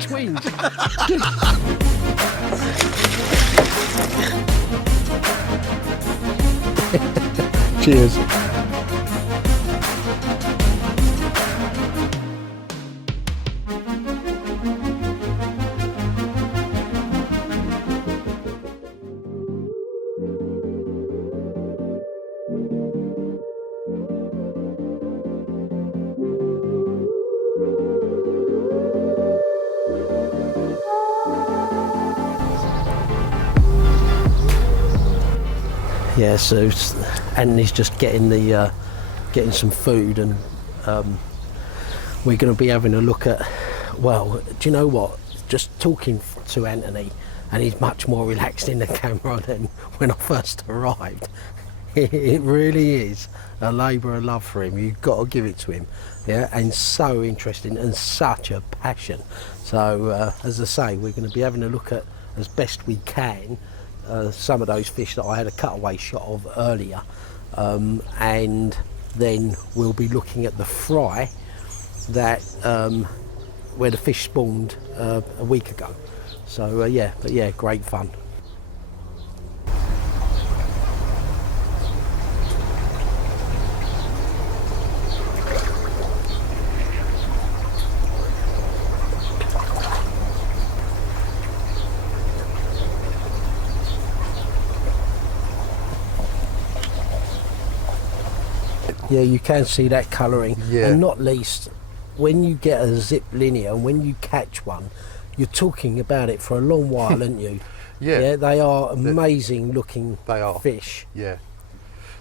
Twins. Cheers. Yeah, so Antony's just getting the getting some food, and we're going to be having a look at. Well, do you know what? Just talking to Antony, and he's much more relaxed in the camera than when I first arrived. It really is a labour of love for him. You've got to give it to him, yeah. And so interesting and such a passion. So as I say, we're going to be having a look at, as best we can, some of those fish that I had a cutaway shot of earlier, and then we'll be looking at the fry that where the fish spawned a week ago. So yeah, but yeah, great fun. Yeah, you can see that colouring, Yeah. and not least when you get a zip linear and when you catch one, you're talking about it for a long while, aren't you? Yeah. They are amazing looking fish. Yeah.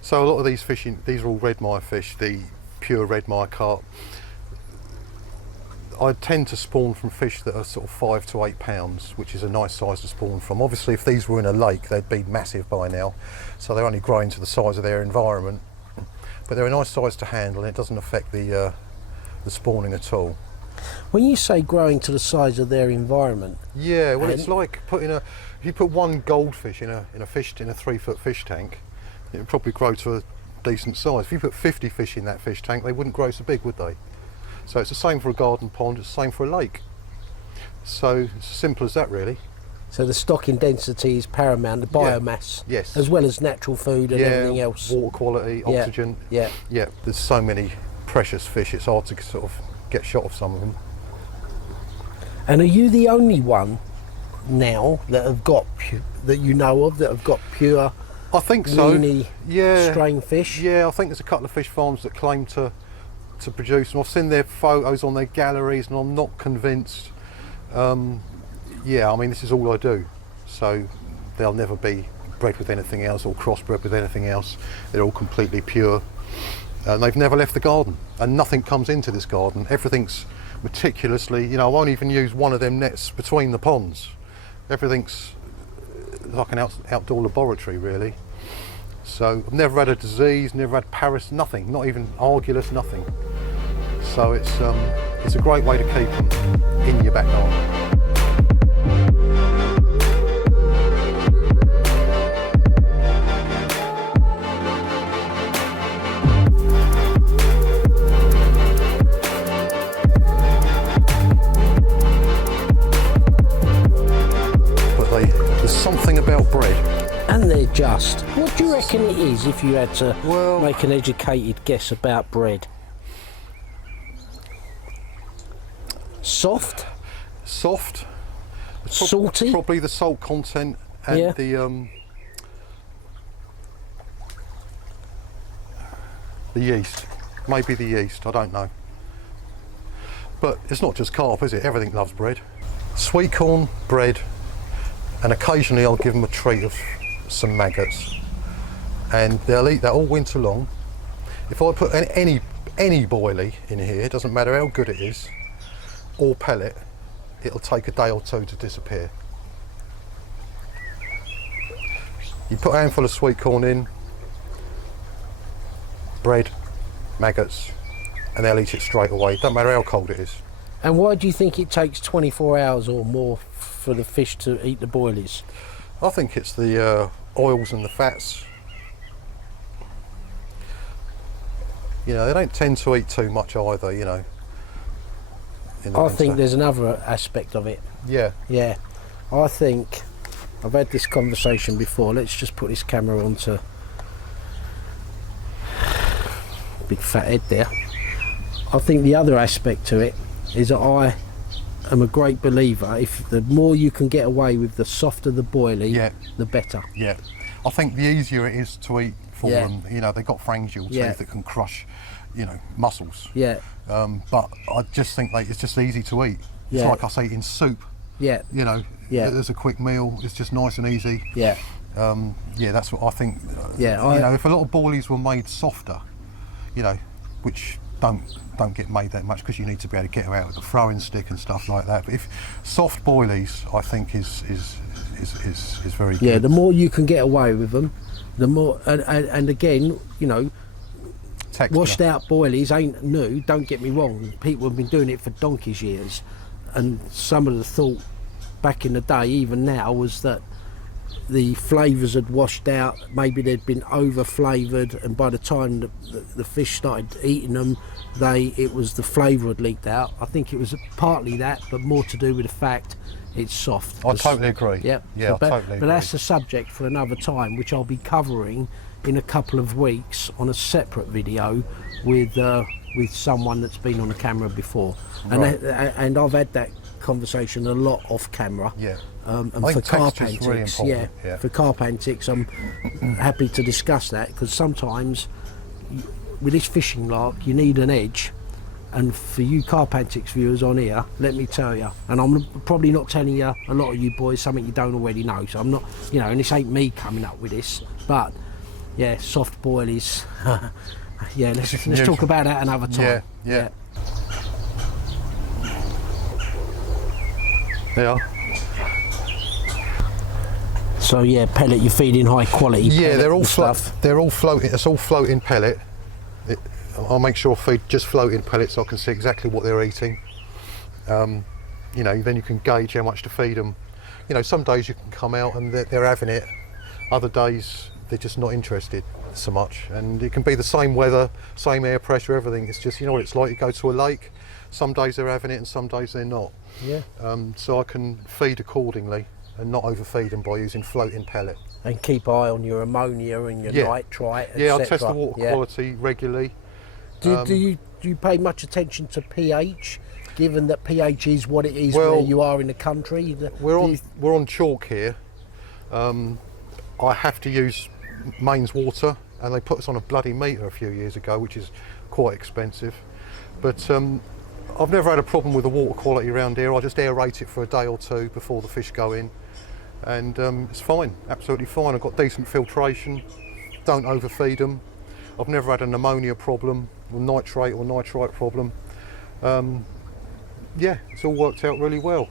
So a lot of these fishing, these are all Redmire fish, the pure Redmire carp. I tend to spawn from fish that are sort of 5 to 8 pounds, which is a nice size to spawn from. Obviously, if these were in a lake, they'd be massive by now, so they're only growing to the size of their environment. But they're a nice size to handle, and it doesn't affect the spawning at all. When you say growing to the size of their environment, yeah, well, it's like putting if you put one goldfish in a 3-foot fish tank, it would probably grow to a decent size. If you put 50 fish in that fish tank, they wouldn't grow so big, would they? So it's the same for a garden pond, it's the same for a lake. So it's as simple as that, really. so the stocking density is paramount, the biomass, Yes. as well as natural food and everything else. Water quality, oxygen. Yeah. There's so many precious fish, it's hard to sort of get shot of some of them. And are you the only one now that have got that you know of that have got pure I think so. Leney strain fish? Yeah, I think there's a couple of fish farms that claim to produce them. I've seen their photos on their galleries, and I'm not convinced. Yeah, I mean, this is all I do, so they'll never be bred with anything else or crossbred with anything else. They're all completely pure, and they've never left the garden, and nothing comes into this garden. Everything's meticulously, you know, I won't even use one of them nets between the ponds. Everything's like an outdoor laboratory, really. So I've never had a disease, never had nothing, not even argulus, nothing. So it's a great way to keep them in your back garden. There's something about bread. And they're just. What do you reckon it is if you had to make an educated guess about bread? Soft? Soft. Salty? Probably the salt content and the yeast. Maybe the yeast, I don't know. But it's not just carp, is it? Everything loves bread. Sweet corn, bread, and occasionally I'll give them a treat of some maggots, and they'll eat that all winter long. If I put any boilie in here, it doesn't matter how good it is, or pellet, it'll take a day or two to disappear. You put a handful of sweet corn in, bread, maggots, and they'll eat it straight away. Don't matter how cold it is. And why do you think it takes 24 hours or more for the fish to eat the boilies? I think it's the oils and the fats. You know, they don't tend to eat too much either, you know. in the I winter. think there's another aspect of it. Yeah. Yeah, I think I've had this conversation before. Let's just put this camera onto big fat head there. I think the other aspect to it is that I am a great believer, if the more you can get away with, the softer the boilie, Yeah. the better. Yeah, I think the easier it is to eat for Yeah. them. You know, they've got pharyngeal Yeah. teeth that can crush, you know, muscles. Yeah, But I just think it's just easy to eat. It's Yeah. like I say, in soup. yeah, You know, Yeah. there's a quick meal. It's just nice and easy. yeah, Yeah, that's what I think. Yeah, You know, if a lot of boilies were made softer, you know, which don't get made that much because you need to be able to get her out with a throwing stick and stuff like that. But if soft boilies, I think is very yeah. good. The more you can get away with them, the more. And again, you know, Texture. washed out boilies ain't new. Don't get me wrong. People have been doing it for donkey's years, and some of the thought back in the day, even now, was that the flavours had washed out. Maybe they'd been over flavoured, and by the time the fish started eating them, it was the flavour had leaked out. I think it was partly that, but more to do with the fact it's soft. I totally agree. Yeah, Yeah, but, I totally agree. But that's a subject for another time, which I'll be covering in a couple of weeks on a separate video with someone that's been on the camera before. Right. And I've had that conversation a lot off camera. Yeah. And I for think carp texture's really antics, important, yeah. for carp antics, I'm happy to discuss that, because sometimes with this fishing lark you need an edge, and for you carp antics viewers on here, let me tell you, and I'm probably not telling you, a lot of you boys, something you don't already know, so I'm not, you know, and this ain't me coming up with this, but yeah, soft boilies. Yeah, let's talk about that another time. Yeah. They are. So yeah, pellet, you're feeding high quality. Yeah, pellet they're all and stuff. they're all floating. It's all floating pellet. I'll make sure I feed just floating pellets so I can see exactly what they're eating. You know, then you can gauge how much to feed them. You know, some days you can come out and they're having it. Other days they're just not interested so much. And it can be the same weather, same air pressure, everything. It's just, you know what it's like. You go to a lake. Some days they're having it and some days they're not. Yeah. So I can feed accordingly and not overfeed them by using floating pellet. And keep eye on your ammonia and your nitrite, Yeah, I etc. test the water quality regularly. Do you pay much attention to pH, given that pH is what it is Well, where you are in the country? We're on chalk here. I have to use mains water, and they put us on a bloody meter a few years ago, which is quite expensive. But I've never had a problem with the water quality around here. I just aerate it for a day or two before the fish go in, and it's fine, absolutely fine. I've got decent filtration, don't overfeed them. I've never had an ammonia problem, or nitrate or nitrite problem. Yeah, it's all worked out really well.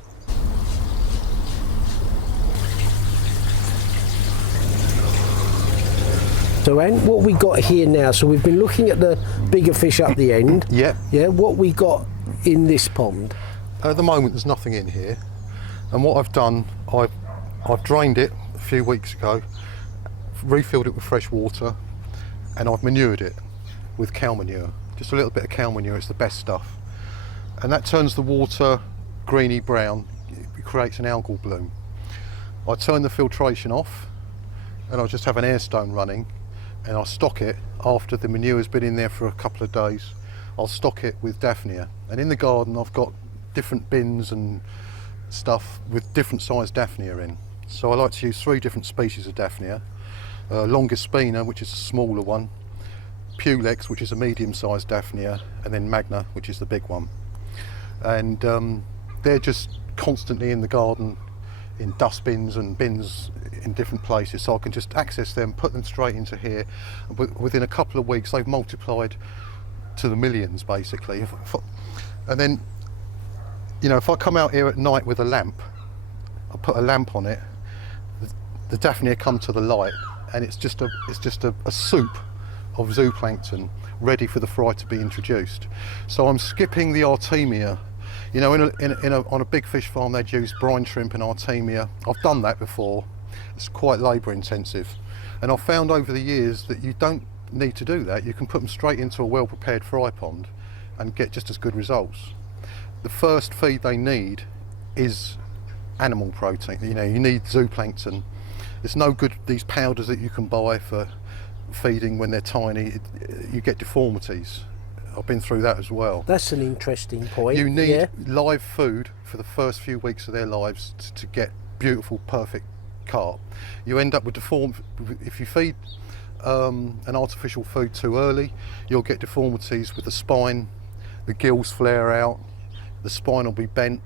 So, Ant, what we got here now? So we've been looking at the bigger fish up the end. Yeah. Yeah. What we got in this pond? At the moment, there's nothing in here, and what I've done, I've drained it a few weeks ago, refilled it with fresh water, and I've manured it with cow manure. Just a little bit of cow manure, it's the best stuff, and that turns the water greeny brown. It creates an algal bloom. I turn the filtration off, and I just have an air stone running, and I stock it after the manure's been in there for a couple of days. I'll stock it with Daphnia, and in the garden I've got different bins and stuff with different sized Daphnia in. So I like to use 3 different species of Daphnia. Longispina, which is a smaller one, Pulex, which is a medium sized Daphnia, and then Magna, which is the big one. And they're just constantly in the garden in dustbins and bins in different places, so I can just access them, put them straight into here. Within a couple of weeks they've multiplied to the millions basically. And then, you know, if I come out here at night with a lamp, I put a lamp on it, the Daphnia come to the light, and it's just a soup of zooplankton ready for the fry to be introduced. So I'm skipping the Artemia. You know, on a big fish farm they'd use brine shrimp and Artemia. I've done that before. It's quite labour intensive, and I've found over the years that you don't need to do that. You can put them straight into a well prepared fry pond and get just as good results. the first feed they need is animal protein. You know, you need zooplankton. It's no good these powders that you can buy for feeding when they're tiny. You get deformities. I've been through that as well. That's an interesting point. You need yeah. live food for the first few weeks of their lives to get beautiful, perfect carp. You end up with if you feed an artificial food too early, you'll get deformities with the spine, the gills flare out, the spine will be bent.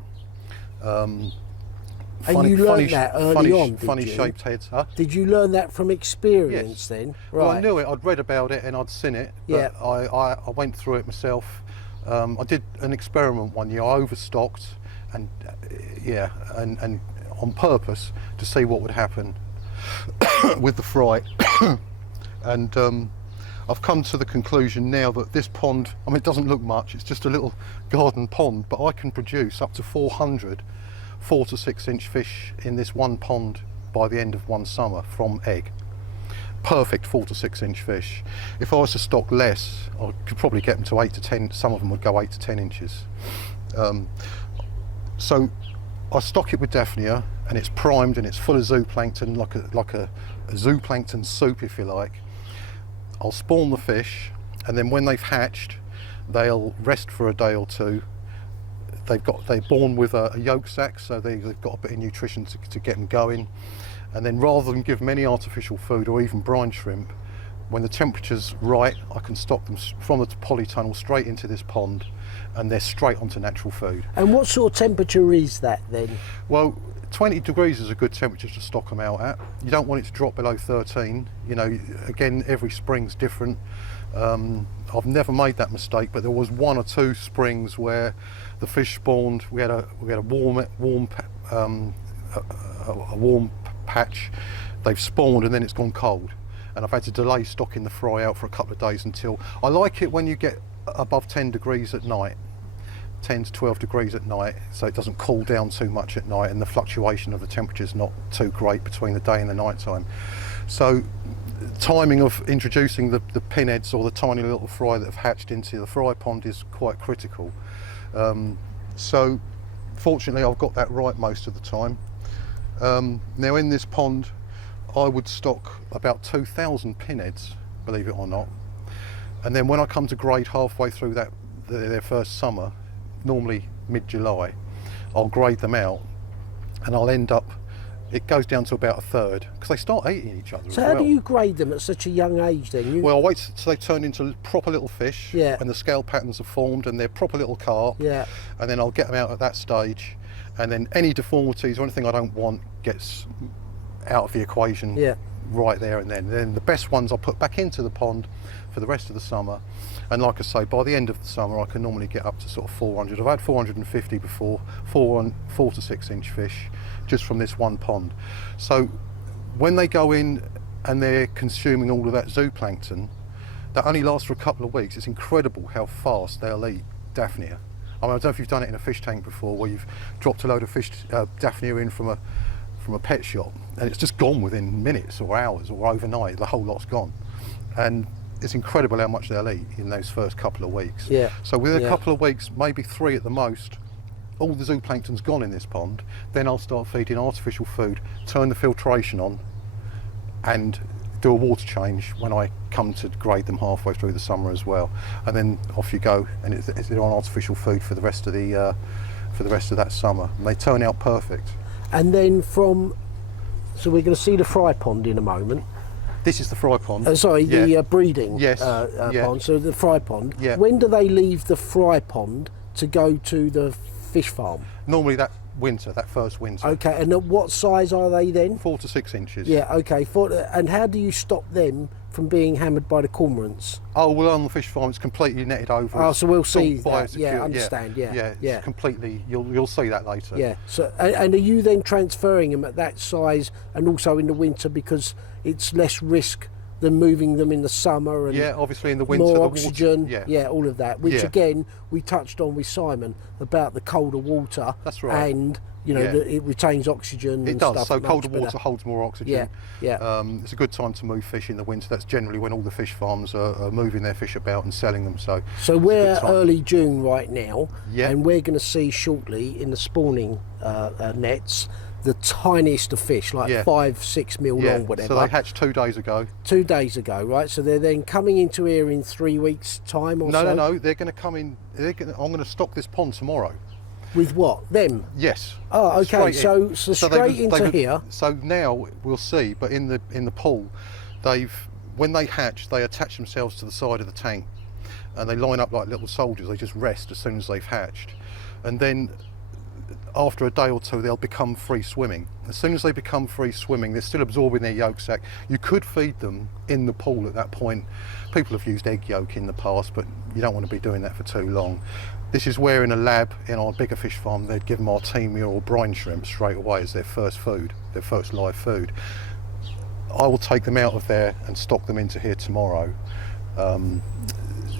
And you learned that early on, did funny you? shaped heads. Huh? Did you learn that from experience then? Right. Well, I knew it. I'd read about it and I'd seen it. But Yeah. I went through it myself. I did an experiment one year. I overstocked, and and on purpose to see what would happen with the fry. And I've come to the conclusion now that this pond, I mean, it doesn't look much. It's just a little garden pond, but I can produce up to 400 4 to 6 inch fish in this one pond by the end of one summer from egg. Perfect 4 to 6 inch fish. If I was to stock less, I could probably get them to 8 to 10. Some of them would go 8 to 10 inches. So I stock it with Daphnia, and it's primed and it's full of zooplankton, like a zooplankton soup, if you like. I'll spawn the fish, and then when they've hatched, they'll rest for a day or two. They're born with a yolk sac, so they've got a bit of nutrition to get them going. And then rather than give them any artificial food or even brine shrimp, when the temperature's right, I can stock them from the polytunnel straight into this pond, and they're straight onto natural food. And what sort of temperature is that then? Well, 20 degrees is a good temperature to stock them out at. You don't want it to drop below 13. You know, again, every spring's different. I've never made that mistake, but there was 1 or 2 springs where the fish spawned. We had a warm patch. They've spawned and then it's gone cold, and I've had to delay stocking the fry out for a couple of days until. I like it when you get above 10 degrees at night, 10 to 12 degrees at night, so it doesn't cool down too much at night, and the fluctuation of the temperature is not too great between the day and the night time. So timing of introducing the pinheads or the tiny little fry that have hatched into the fry pond is quite critical. So fortunately I've got that right most of the time. Now in this pond I would stock about 2,000 pinheads, believe it or not, and then when I come to grade halfway through their first summer, normally mid-July, I'll grade them out, and I'll end up, it goes down to about a third, because they start eating each other. So as how well. do you grade them at such a young age then? Well, I wait till they turn into proper little fish, Yeah. and the scale patterns are formed and they're proper little carp, Yeah. and then I'll get them out at that stage, and then any deformities or anything I don't want gets out of the equation Yeah. right there and then. Then the best ones I'll put back into the pond for the rest of the summer, and like I say, by the end of the summer I can normally get up to sort of 400. I've had 450 before, 4 to 6 inch fish just from this one pond. So when they go in and they're consuming all of that zooplankton, that only lasts for a couple of weeks. It's incredible how fast they'll eat Daphnia. I mean, I don't know if you've done it in a fish tank before, where you've dropped a load of fish Daphnia in from a pet shop, and it's just gone within minutes or hours or overnight. The whole lot's gone, and it's incredible how much they'll eat in those first couple of weeks. Yeah. So within Yeah. a couple of weeks, maybe 3 at the most, all the zooplankton's gone in this pond. Then I'll start feeding artificial food, turn the filtration on, and do a water change when I come to grade them halfway through the summer as well. And then off you go, and it's on artificial food for the rest of that summer. And they turn out perfect. And then so we're going to see the fry pond in a moment. This is the fry pond. The breeding Yes. pond, so the fry pond. Yeah. When do they leave the fry pond to go to the fish farm? Normally that first winter. Okay, and at what size are they then? 4 to 6 inches. Yeah, okay. And how do you stop them from being hammered by the cormorants? Oh, well, on the fish farm it's completely netted over. Oh, It's so we'll all see that. biosecure. Yeah, understand. Yeah, Yeah, it's completely. You'll see that later. Yeah. So, and are you then transferring them at that size, and also in the winter because it's less risk than moving them in the summer, and yeah, obviously in the winter, more the oxygen, water, all of that, which Yeah. again we touched on with Simon about the colder water. That's right. And you know, Yeah. it retains oxygen. It and does. stuff So much colder better. water holds more oxygen. Yeah. It's a good time to move fish in the winter. That's generally when all the fish farms are moving their fish about and selling them. So So it's a we're good time. early June right now, Yeah. and we're going to see shortly in the spawning nets the tiniest of fish, like Yeah. 5-6 mil Yeah. long, whatever. So they hatched 2 days ago. 2 days ago, right? So they're then coming into here in 3 weeks' time or No, so. no, no. They're going to come in. I'm going to stock this pond tomorrow. With what? Them? Yes. Oh, okay. Straight in. So they straight was- into here. So now we'll see. But in the pool, when they hatch, they attach themselves to the side of the tank, and they line up like little soldiers. They just rest as soon as they've hatched, and then after a day or two, they'll become free swimming. As soon as they become free swimming, they're still absorbing their yolk sac. You could feed them in the pool at that point. People have used egg yolk in the past, but you don't want to be doing that for too long. This is where in a lab in our bigger fish farm, they'd give them Artemia or brine shrimp straight away as their first food, their first live food. I will take them out of there and stock them into here tomorrow.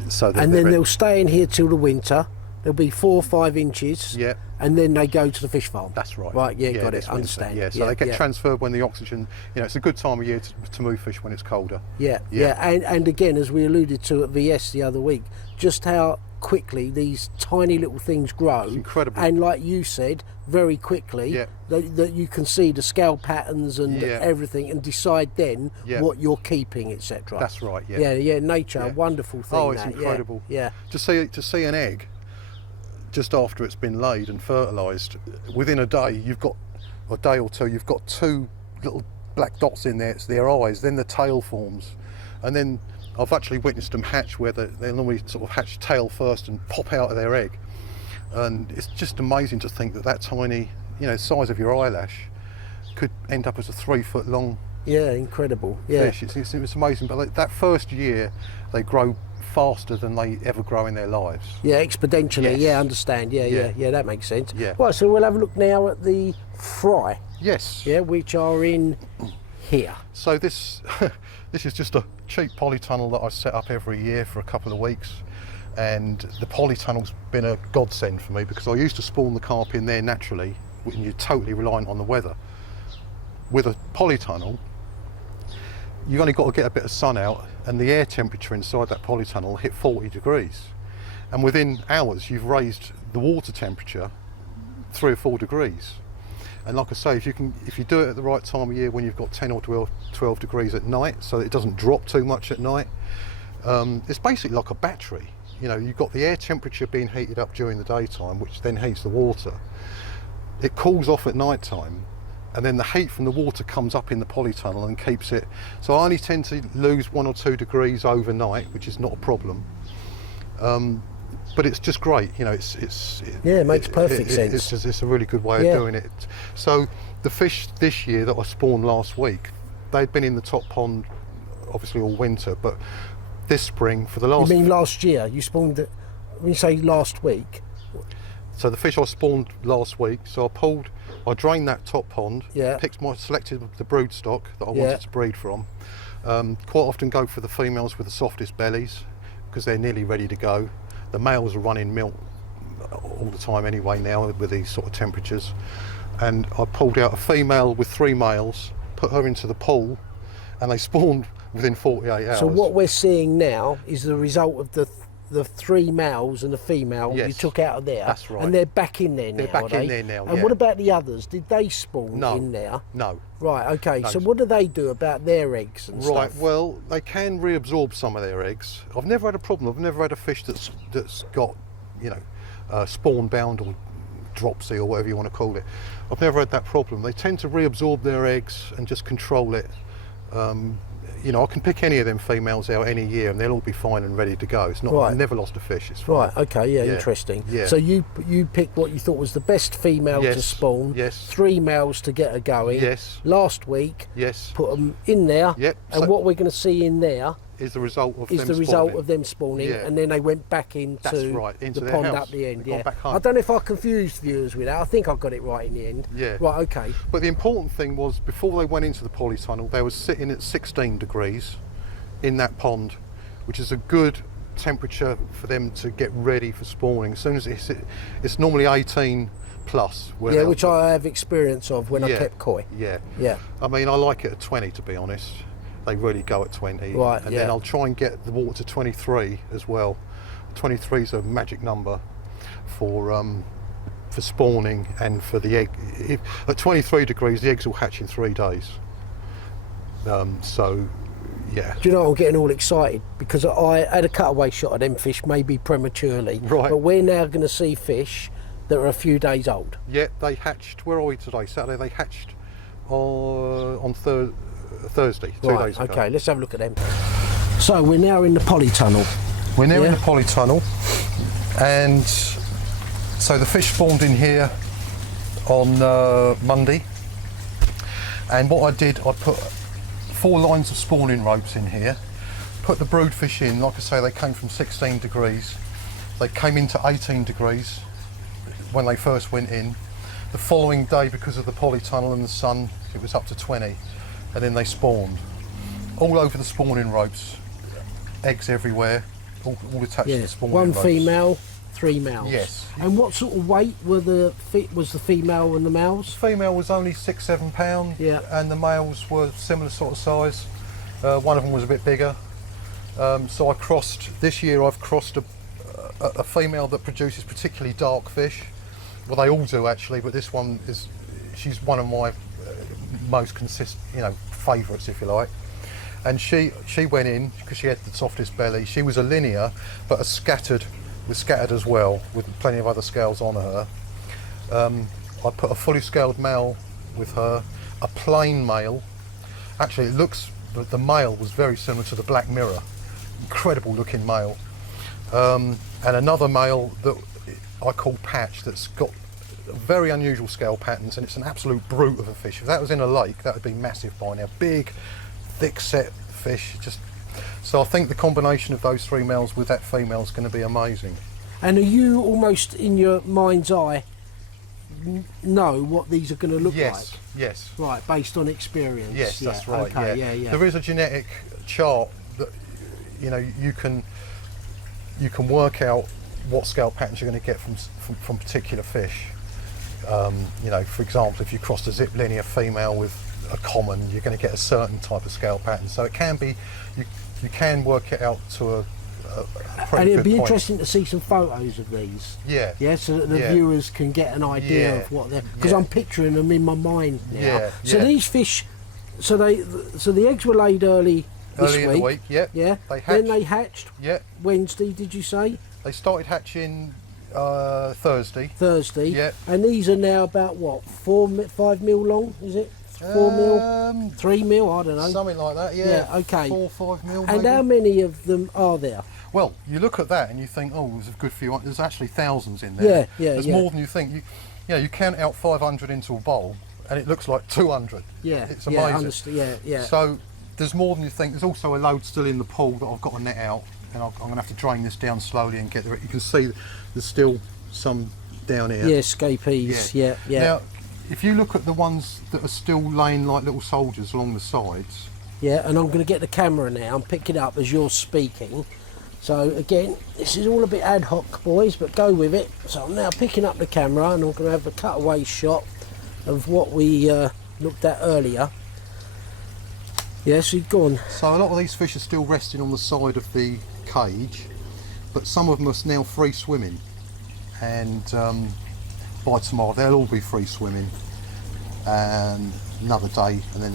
So that And they're then ready. they'll stay in here till the winter. There'll be 4 or 5 inches. Yeah. And then they go to the fish farm. That's right. Right, yeah, got this it, winter. understand. Yeah, so they get transferred when the oxygen, it's a good time of year to move fish when it's colder. Yeah. Yeah. And again, as we alluded to at VS the other week, just how quickly these tiny little things grow. It's incredible. And like you said, very quickly, Yeah. that you can see the scale patterns and Yeah. everything, and decide then Yeah. what you're keeping, etc. That's right, yeah. Yeah, nature, Yeah. wonderful thing. Oh, it's that, incredible. Yeah. To see an egg just after it's been laid and fertilised, within a day a day or two, you've got 2 little black dots in there. It's their eyes. Then the tail forms, and then I've actually witnessed them hatch where they normally sort of hatch tail first and pop out of their egg. And it's just amazing to think that tiny, size of your eyelash, could end up as a 3 foot long Yeah, incredible. Yeah. fish. It's amazing. But that first year, they grow faster than they ever grow in their lives. Yeah, exponentially. Yes. Yeah, understand. Yeah, Yeah. that makes sense. Yeah. Right, so we'll have a look now at the fry. Yes. Yeah, which are in here. So this this is just a cheap polytunnel that I set up every year for a couple of weeks, and the polytunnel's been a godsend for me because I used to spawn the carp in there naturally when you're totally reliant on the weather. With a polytunnel, you've only got to get a bit of sun out, and the air temperature inside that polytunnel will hit 40 degrees, and within hours you've raised the water temperature 3 or 4 degrees. And like I say, if you do it at the right time of year when you've got 10 or 12 degrees at night, so that it doesn't drop too much at night, it's basically like a battery. You've got the air temperature being heated up during the daytime, which then heats the water. It cools off at night time, and then the heat from the water comes up in the polytunnel and keeps it. So I only tend to lose 1 or 2 degrees overnight, which is not a problem. But it's just great, It makes perfect sense. It's a really good way Yeah. of doing it. So the fish this year that I spawned last week, they'd been in the top pond obviously all winter, but this spring for the last. You mean last year? You spawned it, when you say last week? So the fish I spawned last week, so I drained that top pond, Yeah. selected the brood stock that I wanted to breed from. Quite often go for the females with the softest bellies because they're nearly ready to go. The males are running milk all the time anyway now with these sort of temperatures. And I pulled out a female with 3 males, put her into the pool, and they spawned within 48 hours. So what we're seeing now is the result of the 3 males and the female you Yes. took out of there. That's right. And they're back in there now, They're back are in they? there now, And yeah. what about the others? Did they spawn No. in there? No. Right, okay. No. So what do they do about their eggs and Right, stuff? well, they can reabsorb some of their eggs. I've never had a problem. I've never had a fish that's got, spawn bound or dropsy or whatever you want to call it. I've never had that problem. They tend to reabsorb their eggs and just control it. I can pick any of them females out any year and they'll all be fine and ready to go. It's not. Right. I've never lost a fish. It's fine. Right, okay, yeah, Yeah. interesting. Yeah. So you picked what you thought was the best female to Yes, spawn, yes. 3 males to get her going. Yes. Last week, Yes. put them in there, Yep, and so- what we're going to see in there Is the result of is them the result spawning. of them spawning, Yeah. and then they went back into, That's right, into the their pond house. up the end. They've gone Yeah, back home. I don't know if I confused viewers with that. I think I got it right in the end. Yeah. Right. Okay. But the important thing was before they went into the polytunnel, they were sitting at 16 degrees, in that pond, which is a good temperature for them to get ready for spawning. As soon as it's normally 18 plus. Yeah, which I have experience of when I kept koi. Yeah. Yeah. I mean, I like it at 20, to be honest. They really go at 20. Right, and then I'll try and get the water to 23 as well. 23 is a magic number for spawning and for the egg. At 23 degrees, the eggs will hatch in 3 days. So, yeah. Do you know, I'm getting all excited because I had a cutaway shot of them fish, maybe prematurely. Right. But we're now going to see fish that are a few days old. Yeah, they hatched. Where are we today? Saturday. They hatched on Thursday, 2 days ago. Okay, let's have a look at them. So we're now in the polytunnel. We're now in the polytunnel, and so the fish spawned in here on Monday. And what I did, I put 4 lines of spawning ropes in here, put the brood fish in. Like I say, they came from 16 degrees. They came into 18 degrees when they first went in. The following day, because of the polytunnel and the sun, it was up to 20, and then they spawned. All over the spawning ropes, eggs everywhere, all attached to the spawning One ropes. female, 3 males. Yes. And what sort of weight was the female and the males? Female was only 6-7 pounds, Yeah. and the males were similar sort of size. One of them was a bit bigger. So I crossed, this year I've crossed a female that produces particularly dark fish. Well, they all do actually, but this one she's one of my most favourites, if you like. And she went in because she had the softest belly. She was a linear, but was scattered as well, with plenty of other scales on her. I put a fully scaled male with her, a plain male. Actually, the male was very similar to the black mirror, incredible looking male. And another male that I call Patch, that's got very unusual scale patterns, and it's an absolute brute of a fish. If that was in a lake, that would be massive by now. Big, thick set fish. So I think the combination of those 3 males with that female is going to be amazing. And are you almost in your mind's eye know what these are going to look like? Yes. Right, based on experience. Yes, that's right. Okay, yeah. There is a genetic chart that you can work out what scale patterns you're going to get from particular fish. For example, if you cross a zip linear female with a common, you're going to get a certain type of scale pattern. So it can be, you can work it out to a pretty and it'd good be point. interesting to see some photos of these. Yeah. So that the viewers can get an idea of what they're, because I'm picturing them in my mind now. Yeah. So these fish, so the eggs were laid early this in the week. Yeah. They hatched. Then they hatched. Yeah. Wednesday, did you say? They started hatching Thursday. Yeah. And these are now about what, 5 mil long? Is it 4 mil? 3 mil? I don't know. Something like that. Yeah. Okay. 4 or 5 mil. And maybe. how many of them are there? Well, you look at that and you think, oh, there's a good few. There's actually thousands in there. There's more than you think. You count out 500 into a bowl, and it looks like 200. Yeah. It's amazing. Yeah. So there's more than you think. There's also a load still in the pool that I've got to net out, and I'm going to have to drain this down slowly and get there. You can see there's still some down here. Yeah, escapees. Yeah. Now, if you look at the ones that are still laying like little soldiers along the sides. Yeah, and I'm going to get the camera now and pick it up as you're speaking. So again, this is all a bit ad hoc, boys, but go with it. So I'm now picking up the camera and I'm going to have a cutaway shot of what we looked at earlier. Yeah, so go on. So a lot of these fish are still resting on the side of the cage, but some of them are now free swimming. And by tomorrow they'll all be free swimming, and another day, and then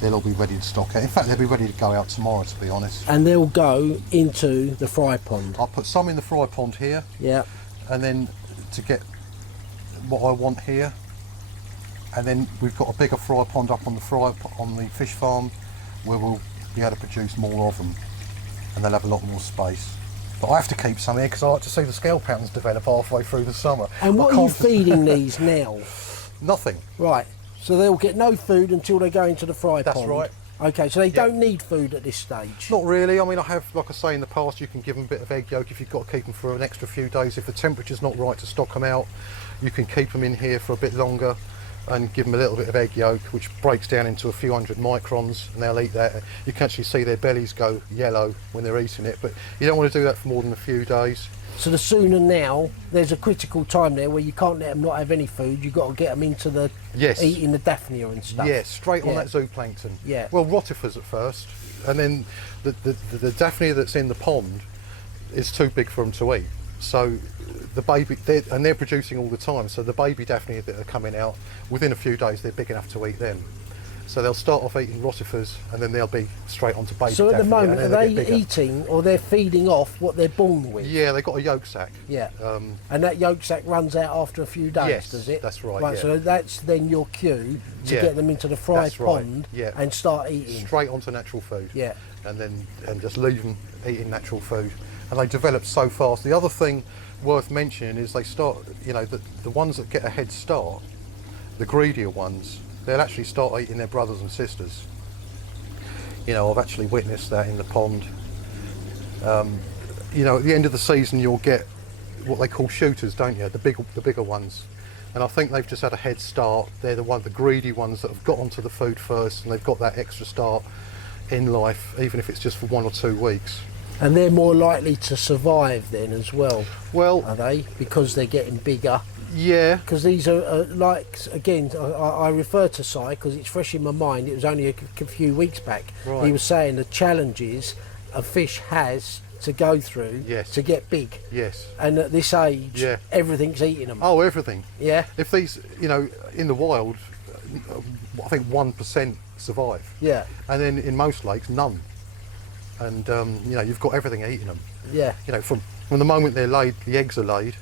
they'll all be ready to stock out. In fact, they'll be ready to go out tomorrow, to be honest. And they'll go into the fry pond. I'll put some in the fry pond here. Yeah. And then to get what I want here, and then we've got a bigger fry pond up on the fish farm, where we'll be able to produce more of them, and they'll have a lot more space. But I have to keep some here because I like to see the scale patterns develop halfway through the summer. And what are you feeding these now? Nothing. Right. So they'll get no food until they go into the fry pond. That's right. Okay, so they don't need food at this stage? Not really. I mean, I have, like I say in the past, you can give them a bit of egg yolk if you've got to keep them for an extra few days. If the temperature's not right to stock them out, you can keep them in here for a bit longer. and give them a little bit of egg yolk, which breaks down into a few hundred microns, and they'll eat that. You can actually see their bellies go yellow when they're eating it, but you don't want to do that for more than a few days. So the sooner now, there's a critical time there where you can't let them not have any food. You've got to get them into the eating the Daphnia and stuff. Yeah, straight on that zooplankton. Yeah. Well, rotifers at first, and then the Daphnia that's in the pond is too big for them to eat. So the baby, they're producing all the time. So the baby Daphnia that are coming out, within a few days, they're big enough to eat them. So they'll start off eating rotifers, and then they'll be straight onto baby Daphnia. So at the moment, and are they eating or they're feeding off what they're born with? Yeah, they've got a yolk sac. Yeah. And that yolk sac runs out after a few days, yes, does it? That's right. Right, yeah. so that's then your cue to Yeah, get them into the fry that's right, pond yeah. and start eating. Straight onto natural food. Yeah. And just leave them eating natural food. And they develop so fast. The other thing worth mentioning is they start, you know, the ones that get a head start, the greedier ones, they'll actually start eating their brothers and sisters. You know, I've actually witnessed that in the pond. You know, at the end of the season, you'll get what they call shooters, don't you? The bigger ones. And I think they've just had a head start. They're the greedy ones that have got onto the food first, and they've got that extra start in life, even if it's just for 1 or 2 weeks. And they're more likely to survive then as well. Well, are they? Because they're getting bigger. Yeah. Because these are like, again, I refer to Si because it's fresh in my mind. It was only a few weeks back. Right. He was saying the challenges a fish has to go through to get big. Yes. And at this age, everything's eating them. Oh, everything. Yeah. If these, you know, in the wild, I think 1% survive. Yeah. And then in most lakes, none. And you know, you've got everything eating them. Yeah. You know, from the moment they're laid, the eggs are laid.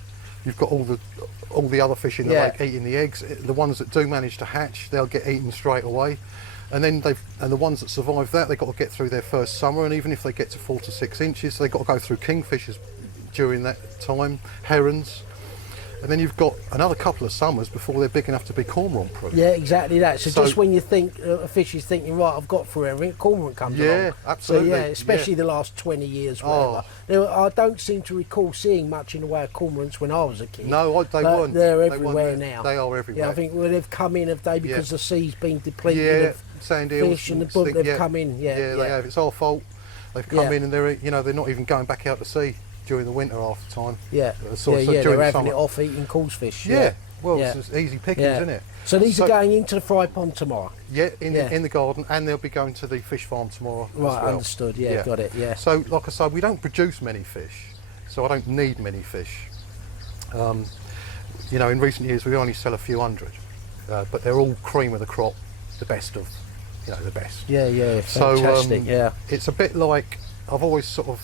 You've got all the other fish in the lake eating the eggs. The ones that do manage to hatch, they'll get eaten straight away. And then the ones that survive that, they've got to get through their first summer. And even if they get to 4 to 6 inches, they've got to go through kingfishers during that time, herons. And then you've got another couple of summers before they're big enough to be cormorant proof. Yeah, exactly that. So just when you think a fish is thinking, right, I've got through everything, cormorant comes along. Yeah, absolutely. So yeah, especially the last 20 years, whatever. I don't seem to recall seeing much in the way of cormorants when I was a kid. No, they weren't. They're everywhere now. They are everywhere. Yeah, I think they've come in, have they, because the sea's been depleted of sand eels, fish and they've come in. Yeah, they have. It's our fault. They've come in and they're not even going back out to sea during the winter half the time. Yeah, during they're the having summer. it off eating coarse fish. Yeah, well, it's just easy pickings, isn't it? So these are going into the fry pond tomorrow? Yeah, in the garden, and they'll be going to the fish farm tomorrow right, as well. Understood, yeah, got it, yeah. So, like I said, we don't produce many fish, so I don't need many fish. You know, in recent years we only sell a few hundred, but they're all cream of the crop, the best of, you know, the best. Yeah, fantastic, so, it's a bit like, I've always sort of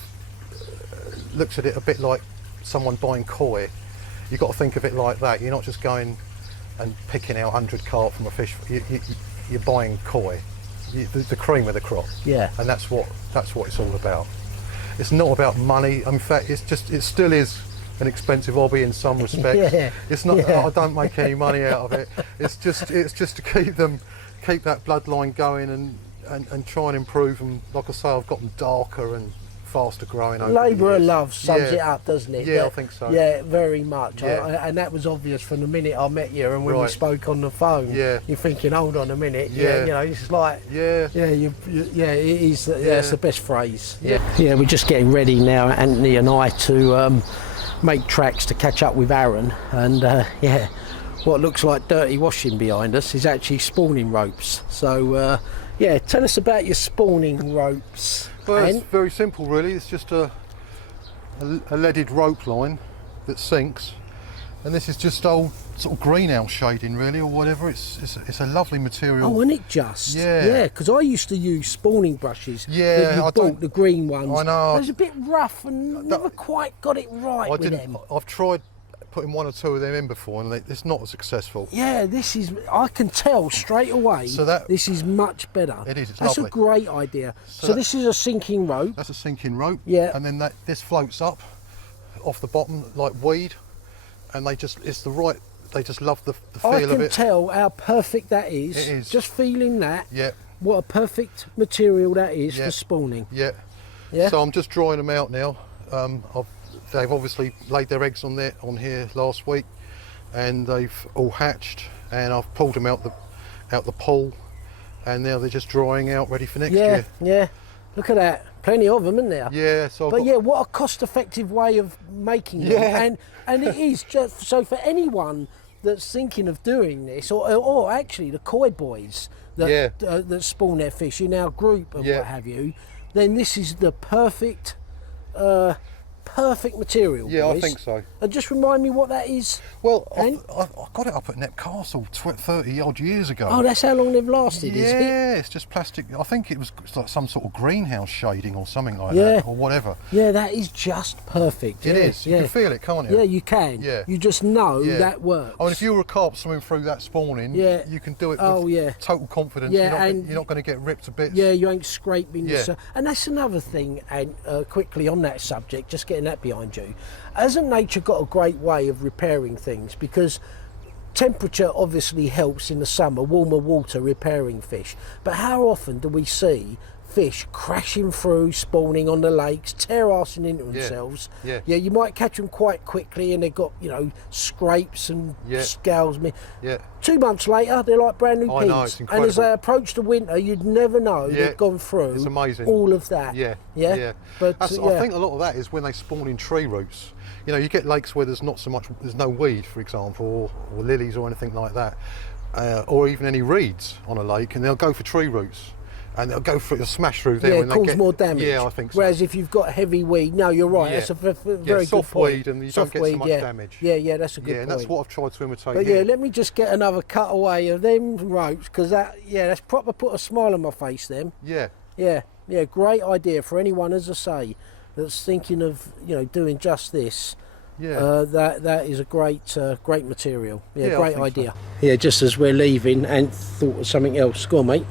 looked at it a bit like someone buying koi. You've got to think of it like that. You're not just going and picking out 100 carp from a fish. You're buying koi, the cream of the crop. Yeah. And that's what it's all about. It's not about money. In fact, it still is an expensive hobby in some respects. It's not. I don't make any money out of it. It's just to keep that bloodline going and try and improve them. Like I say, I've got them darker and faster growing over Labour of love sums it up, doesn't it? Yeah, I think so. Yeah, very much. Yeah. And that was obvious from the minute I met you and when we spoke on the phone. Yeah. You're thinking, hold on a minute. Yeah. You know, it's like. Yeah. Yeah. It is. Yeah. It's the best phrase. Yeah. Yeah. We're just getting ready now, Antony and I, to make tracks to catch up with Arron, and what looks like dirty washing behind us is actually spawning ropes. So tell us about your spawning ropes. Well, it's very simple really. It's just a leaded rope line that sinks, and this is just old sort of greenhouse shading really, or whatever. It's a lovely material. Oh, and it just? Yeah, because I used to use spawning brushes. Yeah, that you bought, the green ones. I know. It was a bit rough and never quite got it right with them. I've tried putting 1 or 2 of them in before, and it's not as successful. Yeah, I can tell straight away. So this is much better. It is. That's lovely. A great idea. So this is a sinking rope. That's a sinking rope. Yeah. And then this floats up off the bottom like weed, and they just love the feel of it. I can tell how perfect that is. It is. Just feeling that. Yeah. What a perfect material that is for spawning. Yeah. Yeah. So I'm just drying them out now. They've obviously laid their eggs on here last week, and they've all hatched, and I've pulled them out the pool, and now they're just drying out, ready for next year. Yeah. Look at that. Plenty of them, isn't there? Yeah. So but yeah, what a cost-effective way of making them. And it is just so for anyone that's thinking of doing this, or actually the koi boys that spawn their fish in our group and what have you, then this is the perfect material. Yeah, boys. I think so. And just remind me what that is. Well, I got it up at Nep Castle 30 odd years ago. Oh, that's how long they've lasted, is it? Yeah, it's just plastic. I think it's like some sort of greenhouse shading or something like that, or whatever. Yeah, that is just perfect. It is. You can feel it, can't you? Yeah, you can. Yeah. You just know that works. I mean, if you were a carp swimming through that spawning, you can do it with total confidence. Yeah, you're not going to get ripped to bits. Yeah, you ain't scraping the and that's another thing, and quickly on that subject, just getting that behind you. Hasn't nature got a great way of repairing things? Because temperature obviously helps in the summer, warmer water repairing fish. But how often do we see fish crashing through, spawning on the lakes, tear-arsing into themselves? Yeah. You might catch them quite quickly and they've got, scrapes and scales. 2 months later, they're like brand new pigs. I know, it's incredible. And as they approach the winter, you'd never know they've gone through it's amazing. all of that. Yeah. But I think a lot of that is when they spawn in tree roots. You get lakes where there's no weed, for example, or lilies or anything like that, or even any reeds on a lake, and they'll go for tree roots. And they'll go through, smash through there. It causes more damage. Yeah, I think so. Whereas if you've got heavy weed, no, you're right. That's a very soft good point. weed, and you don't get so much damage. Yeah, that's a good point. Yeah, and that's what I've tried to imitate. But let me just get another cutaway of them ropes, because that's proper put a smile on my face. Them. Yeah. Great idea for anyone, as I say, that's thinking of doing just this. That is a great material. Great idea. So. Yeah, just as we're leaving, and thought of something else. Go on, mate.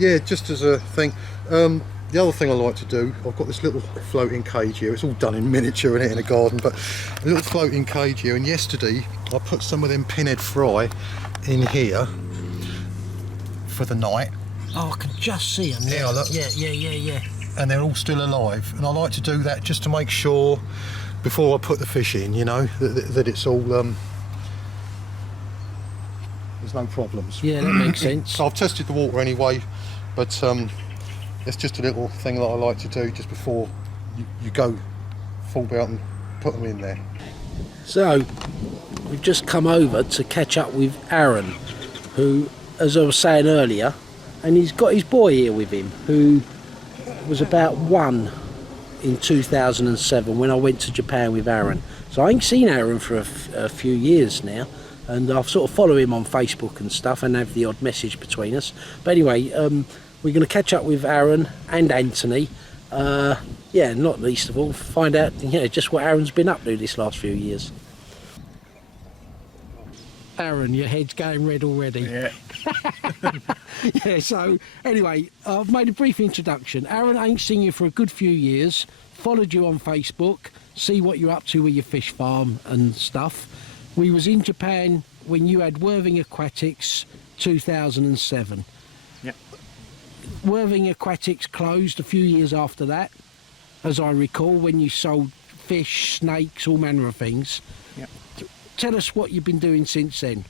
Yeah, just as a thing. The other thing I like to do, I've got this little floating cage here. It's all done in miniature in the garden, but a little floating cage here. And yesterday I put some of them pinhead fry in here for the night. Oh, I can just see them. Yeah, look. Yeah. And they're all still alive. And I like to do that just to make sure, before I put the fish in, that it's all there's no problems. Yeah, that makes sense. So I've tested the water anyway, but it's just a little thing that I like to do just before you go full belt and put them in there. So we've just come over to catch up with Arron, who, as I was saying earlier, and he's got his boy here with him, who was about 1 in 2007 when I went to Japan with Arron. So I ain't seen Arron for a few years now, and I've sort of followed him on Facebook and stuff and have the odd message between us. But anyway, we're going to catch up with Arron and Antony, not least of all find out just what Arron's been up to this last few years. Arron, your head's going red already. Yeah. So anyway, I've made a brief introduction. Arron, I ain't seen you for a good few years, followed you on Facebook, see what you're up to with your fish farm and stuff. We was in Japan when you had Worthing Aquatics 2007. Yep. Worthing Aquatics closed a few years after that, as I recall, when you sold fish, snakes, all manner of things. Yep. Tell us what you've been doing since then.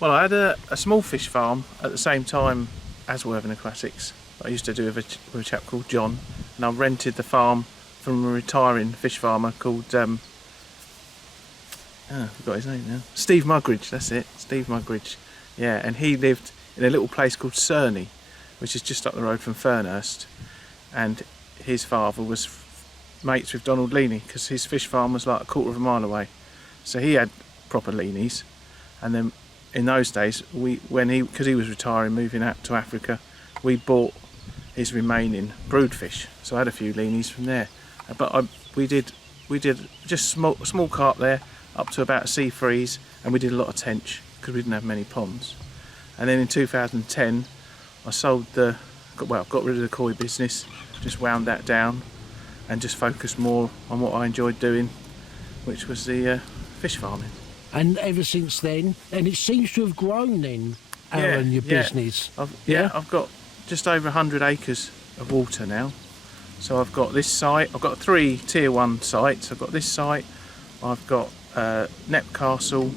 Well, I had a small fish farm at the same time as Worthing Aquatics. I used to do with a chap called John, and I rented the farm from a retiring fish farmer called I forgot his name now. Steve Mugridge, that's it, Steve Mugridge. Yeah, and he lived in a little place called Cerney, which is just up the road from Fernhurst. And his father was mates with Donald Leney, because his fish farm was like a quarter of a mile away. So he had proper Leneys. And then in those days, because he was retiring, moving out to Africa, we bought his remaining brood fish. So I had a few Leneys from there. But we did just small carp there, up to about C3s, and we did a lot of tench because we didn't have many ponds. And then in 2010 I got rid of the koi business, just wound that down and just focused more on what I enjoyed doing, which was the fish farming. And ever since then, and it seems to have grown then, Arron, your business. I've got just over 100 acres of water now. So I've got this site, I've got 3 tier 1 sites. I've got this site, I've got Nep Castle,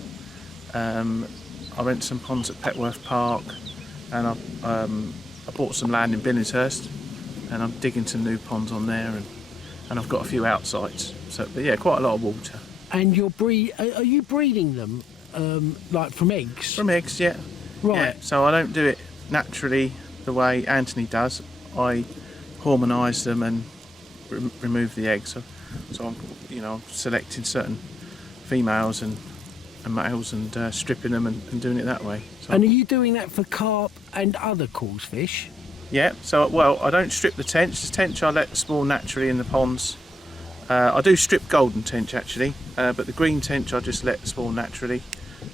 I rent some ponds at Petworth Park, and I bought some land in Billingshurst, and I'm digging some new ponds on there, and I've got a few outsides. So, but yeah, quite a lot of water. And are you breeding them like from eggs? From eggs, yeah. Right. Yeah, so I don't do it naturally the way Antony does. I hormonise them and remove the eggs. So I'm, I'm selecting certain females and males and stripping them and doing it that way. So And are you doing that for carp and other coarse fish? yeah, so well, I don't strip the tench. The tench I let spawn naturally in the ponds. I do strip golden tench actually, but the green tench I just let spawn naturally.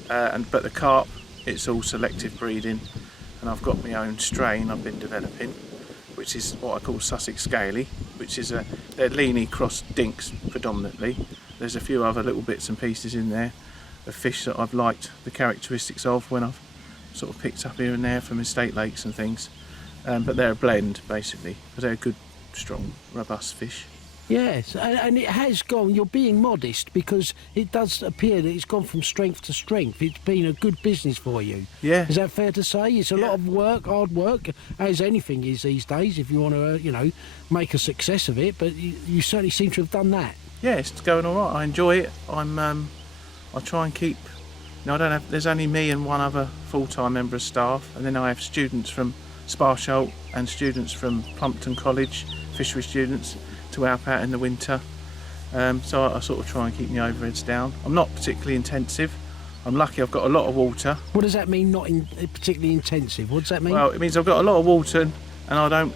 But the carp, it's all selective breeding, and I've got my own strain I've been developing, which is what I call Sussex Scaly, which is they're Leney cross dinks predominantly. There's a few other little bits and pieces in there of fish that I've liked the characteristics of when I've sort of picked up here and there from estate lakes and things. But they're a blend basically, but they're good, strong, robust fish. Yes, and it has gone, you're being modest, because it does appear that it's gone from strength to strength. It's been a good business for you. Yeah. Is that fair to say? It's a lot of work, hard work, as anything is these days, if you want to, make a success of it, but you certainly seem to have done that. Yeah, it's going all right. I enjoy it. I try and keep, I don't have, there's only me and one other full-time member of staff, and then I have students from Sparsholt and students from Plumpton College, fishery students, to help out in the winter. So I sort of try and keep my overheads down. I'm not particularly intensive. I'm lucky I've got a lot of water. What does that mean, not particularly intensive? What does that mean? Well, it means I've got a lot of water and I don't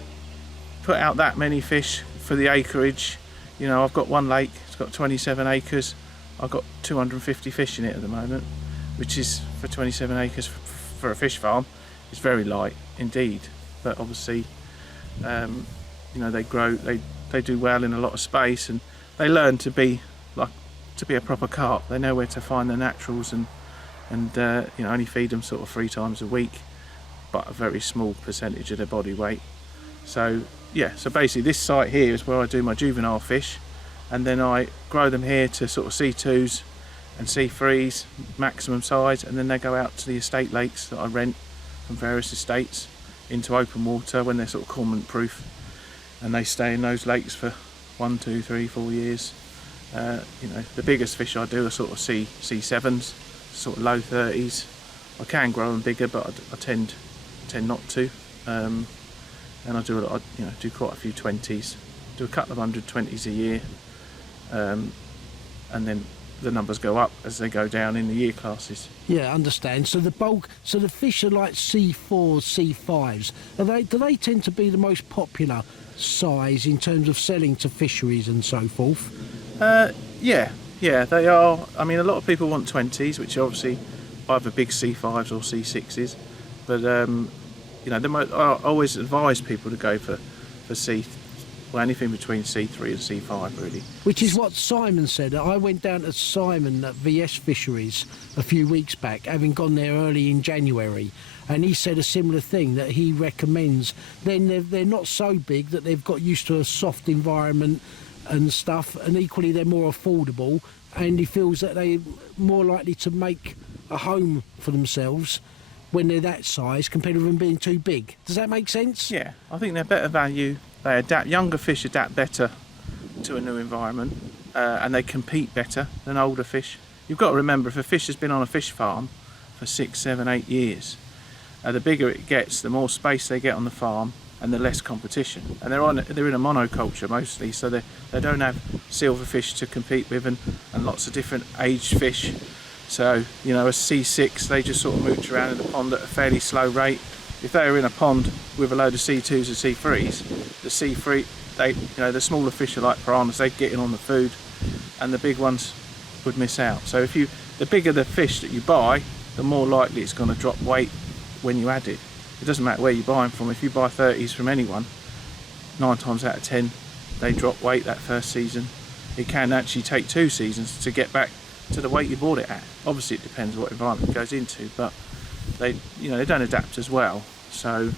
put out that many fish for the acreage. I've got one lake, it's got 27 acres. I've got 250 fish in it at the moment, which is, for 27 acres for a fish farm, is very light indeed. But obviously, they grow, they do well in a lot of space, and they learn to be a proper carp. They know where to find the naturals and only feed them sort of 3 times a week, but a very small percentage of their body weight. So yeah, so basically this site here is where I do my juvenile fish, and then I grow them here to sort of C2s and C3s, maximum size, and then they go out to the estate lakes that I rent from various estates into open water when they're sort of cormorant proof, and they stay in those lakes for 1, 2, 3, 4 years. The biggest fish I do are sort of C7s, sort of low 30s. I can grow them bigger, but I tend not to. And I do do quite a few 20s, do a couple of 120s a year, and then the numbers go up as they go down in the year classes. Yeah, I understand. So the fish are like C4s, C5s. Do they tend to be the most popular size in terms of selling to fisheries and so forth? Yeah, they are. I mean, a lot of people want 20s, which are obviously either big C5s or C6s, but I always advise people to go for anything between C3 and C5 really. Which is what Simon said. I went down to Simon at VS Fisheries a few weeks back, having gone there early in January, and he said a similar thing, that he recommends. Then they're not so big that they've got used to a soft environment and stuff, and equally they're more affordable, and he feels that they're more likely to make a home for themselves when they're that size compared to them being too big. Does that make sense? Yeah, I think they're better value. They adapt. Younger fish adapt better to a new environment, and they compete better than older fish. You've got to remember, if a fish has been on a fish farm for 6, 7, 8 years, the bigger it gets, the more space they get on the farm, and the less competition. And they're in a monoculture mostly, so they don't have silverfish to compete with and lots of different aged fish. So a C6, they just sort of mooch around in the pond at a fairly slow rate. If they were in a pond with a load of C2s and C3s, the C3, the smaller fish are like piranhas, they'd get in on the food, and the big ones would miss out. So the bigger the fish that you buy, the more likely it's going to drop weight when you add it. It doesn't matter where you buy them from. If you buy 30s from anyone, 9 times out of 10 they drop weight that first season. It can actually take 2 seasons to get back to the weight you bought it at. Obviously it depends what environment it goes into, but they don't adapt as well. So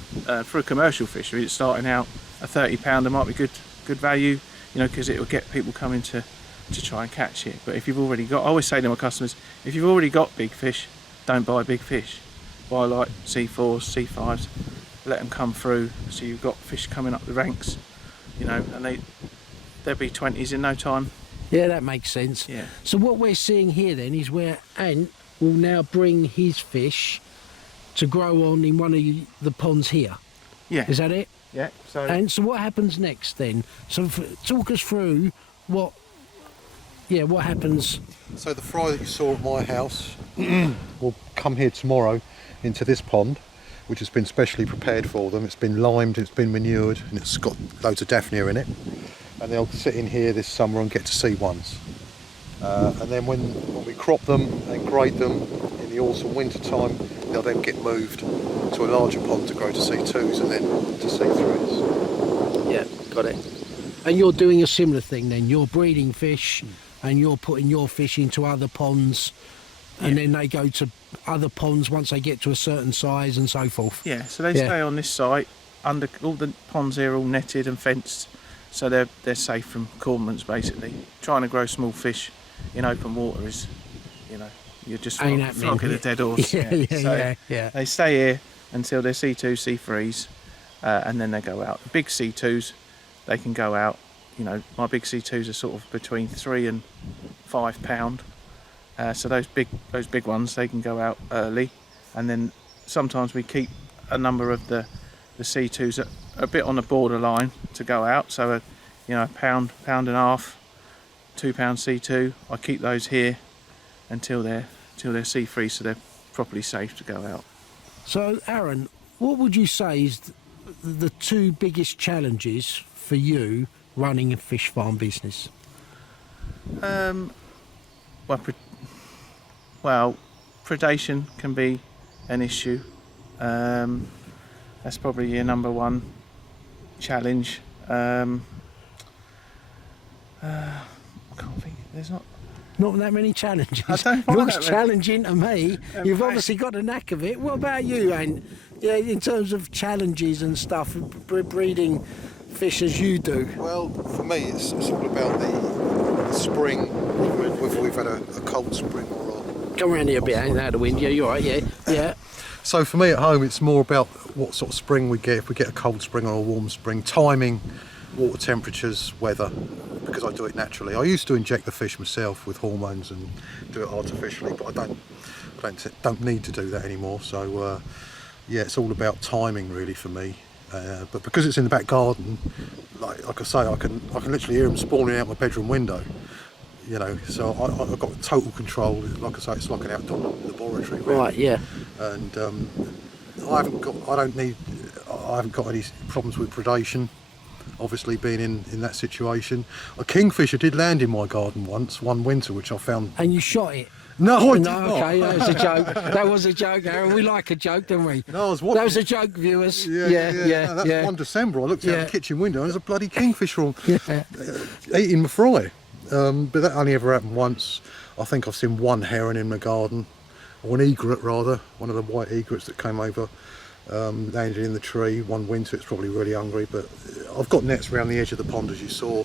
for a commercial fishery, it's starting out a £30 might be good value, because it will get people coming to try and catch it. But if you've already got, I always say to my customers, if you've already got big fish, don't buy big fish. Buy like C4s, C5s, let them come through, so you've got fish coming up the ranks, you know, and they'll be 20s in no time. Yeah, that makes sense. Yeah. So what we're seeing here then is where Ant will now bring his fish to grow on in one of the ponds here. Yeah. Is that it? Yeah. So. And so what happens next then? So talk us through what happens. So the fry that you saw at my house will come here tomorrow into this pond, which has been specially prepared for them. It's been limed, it's been manured, and it's got loads of daphnia in it. And they'll sit in here this summer and get to C1s. And then when we crop them and grade them in the autumn winter time, they'll then get moved to a larger pond to grow to C2s and then to C3s. Yeah, got it. And you're doing a similar thing then. You're breeding fish and you're putting your fish into other ponds, and then they go to other ponds once they get to a certain size and so forth. Yeah, so they stay on this site. Under all the ponds here are all netted and fenced, so they're safe from cormorants basically. Trying to grow small fish in open water is, you know, you're just flogging a dead horse. Yeah. They stay here until they're C2, C3s, and then they go out. The big C2s, they can go out. You know, my big C2s are sort of between 3 and 5 pound. So those big ones, they can go out early, and then sometimes we keep a number of the C2s a bit on the borderline to go out. So a pound and a half, 2 pound C2. I keep those here until they're C3, so they're properly safe to go out. So Arron, what would you say is the two biggest challenges for you running a fish farm business? Well, predation can be an issue. That's probably your number one challenge. I can't think. There's not that many challenges. I don't find Looks that challenging to me. You've obviously got a knack of it. What about you, Ant? Yeah, in terms of challenges and stuff, breeding fish as you do. Well, for me, it's all about the spring, whether we've had a cold spring or a... Come around here a bit, ain't out of the wind. Yeah, you're right. Yeah. So for me at home, it's more about what sort of spring we get. If we get a cold spring or a warm spring, timing, water temperatures, weather, because I do it naturally. I used to inject the fish myself with hormones and do it artificially, but I don't need to do that anymore. So it's all about timing really for me. But because it's in the back garden, like I say, I can literally hear them spawning out my bedroom window. You know, so I've got total control. Like I say, it's like an outdoor laboratory. Really. Right. Yeah. And I haven't got any problems with predation. Obviously, being in that situation, a kingfisher did land in my garden once, one winter, which I found. And you shot it? No, I did not. Okay, that was a joke. That was a joke, Arron. We like a joke, don't we? No, I was watching. That was a joke, viewers. Yeah. No, that's 1 December. I looked out the kitchen window and there's a bloody kingfisher eating my fry. But that only ever happened once. I think I've seen one heron in my garden, or an egret rather, one of the white egrets that came over, landed in the tree one winter. It's probably really hungry, but I've got nets around the edge of the pond as you saw.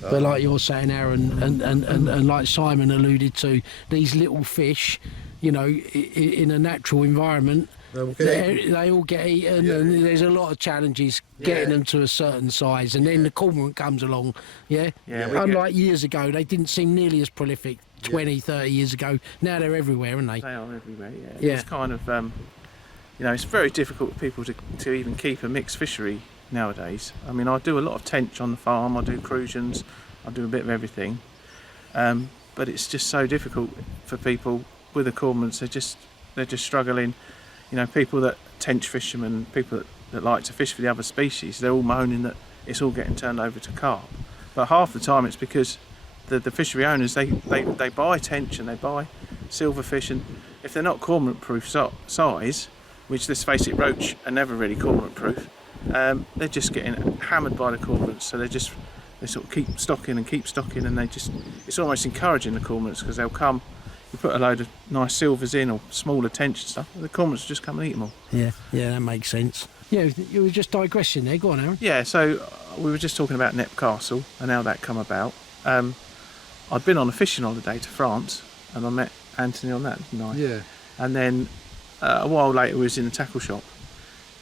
But like you're saying, Arron, and like Simon alluded to, these little fish, you know, in a natural environment, they all get eaten, and there's a lot of challenges getting them to a certain size, and then the cormorant comes along. Unlike years ago, they didn't seem nearly as prolific 20, 30 years ago. Now they're everywhere, aren't they? They are everywhere. Yeah. It's kind of it's very difficult for people to even keep a mixed fishery nowadays. I mean, I do a lot of tench on the farm, I do crucians, I do a bit of everything, but it's just so difficult for people with the cormorants. They're just struggling. You know, people that tench fishermen, people that like to fish for the other species, they're all moaning that it's all getting turned over to carp. But half the time it's because the fishery owners, they buy tench and they buy silverfish, and if they're not cormorant proof size, which, let's face it, roach are never really cormorant proof, they're just getting hammered by the cormorants. So they sort of keep stocking, and and it's almost encouraging the cormorants, because they'll come, you put a load of nice silvers in or smaller tench and stuff, the cormorants will just come and eat them all. Yeah, that makes sense. Yeah, you were just digressing there. Go on, Arron. Yeah, so we were just talking about Nep Castle and how that come about. I'd been on a fishing holiday to France and I met Antony on that, didn't I? Yeah. And then a while later we was in the tackle shop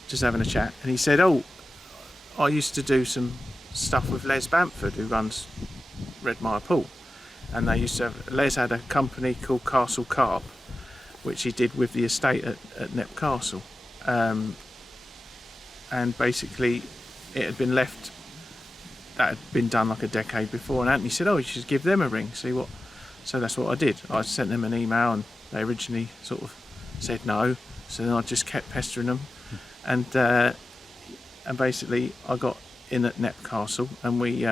just having a chat, and he said, oh, I used to do some stuff with Les Bamford, who runs Redmire Pool, and they used to have, Les had a company called Carp, which he did with the estate at Nep Castle, and basically it had been left, that had been done like a decade before, and Antony said, oh, you should give them a ring, see what. So that's what I did. I sent them an email, and they originally sort of said no, so then I just kept pestering them, and basically I got in at Nep Castle, and we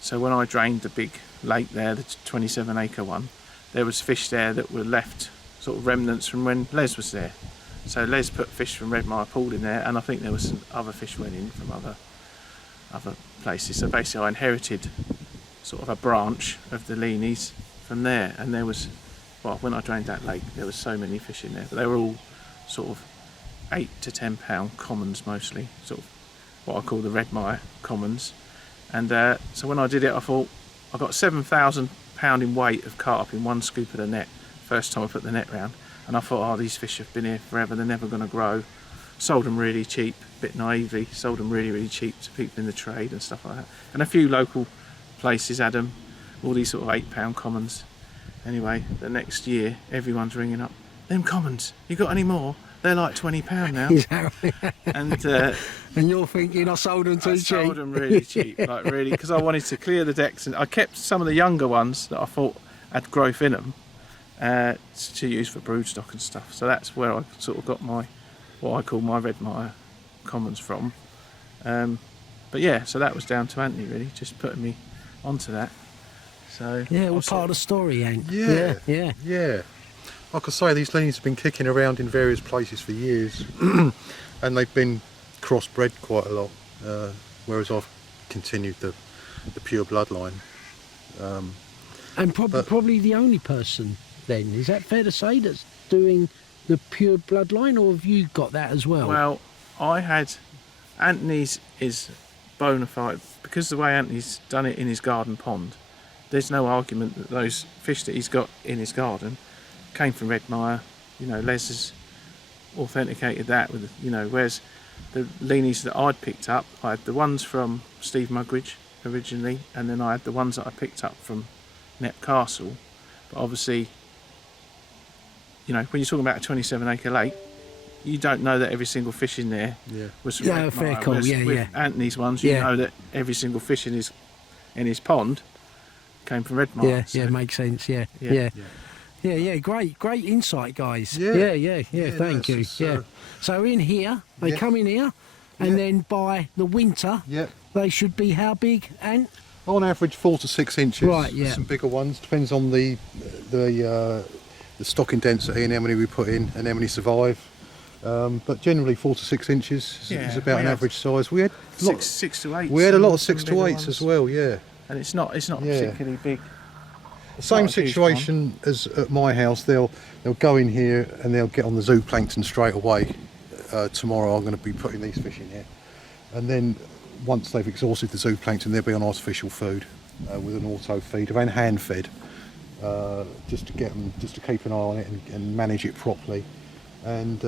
so when I drained the big lake there, the 27-acre one, there was fish there that were left, sort of remnants from when Les was there. So Les put fish from Redmire Pool in there, and I think there was some other fish went in from other places. So basically I inherited sort of a branch of the Leneys from there, and there was, well, when I drained that lake there was so many fish in there, but they were all sort of 8 to 10 pound commons mostly, sort of what I call the Redmire commons. And so when I did it, I thought I got 7,000 pound in weight of carp in one scoop of the net first time I put the net round, and I thought, oh, these fish have been here forever, they're never going to grow. Sold them really cheap, a bit naively, sold them really cheap to people in the trade and stuff like that, and a few local places had them, all these sort of 8 pound commons. Anyway, the next year everyone's ringing up, them commons, you got any more? They're like £20 now. Exactly. And you're thinking I sold them too cheap. I sold them really cheap, like really, because I wanted to clear the decks, and I kept some of the younger ones that I thought had growth in them to use for broodstock and stuff. So that's where I sort of got my, what I call my Redmire commons from. But yeah, so that was down to Antony really, just putting me onto that. So yeah, well, part of the story, Ant. Yeah. Like I say, these Leneys have been kicking around in various places for years, and they've been crossbred quite a lot, whereas I've continued the pure bloodline. And probably the only person then, is that fair to say, that's doing the pure bloodline, or have you got that as well? Well, I had, Antony's is bona fide, because the way Antony's done it in his garden pond, there's no argument that those fish that he's got in his garden came from Redmire. You know, Les has authenticated that with, you know, whereas the Leneys that I'd picked up, I had the ones from Steve Mugridge originally, and then I had the ones that I picked up from Nep Castle. But obviously, you know, when you're talking about a 27-acre lake, you don't know that every single fish in there was from Redmire. Fair call. With Antony's ones, you know that every single fish in his pond came from Redmire. Makes sense. Yeah, great insight, guys. Yeah, thank you. So in here, they come in here, and then by the winter, they should be how big, Ant? On average, 4 to 6 inches. Right, yeah. Some bigger ones, depends on the stocking density and how many we put in and how many survive. But generally 4 to 6 inches is about an average size. We had 6 to 8. We had a lot of 6 to 8s as well, And it's not particularly big. Same situation as at my house. They'll go in here and they'll get on the zooplankton straight away. Tomorrow I'm going to be putting these fish in here, and then once they've exhausted the zooplankton, they'll be on artificial food with an auto feeder and hand fed, just to get them, just to keep an eye on it and manage it properly. And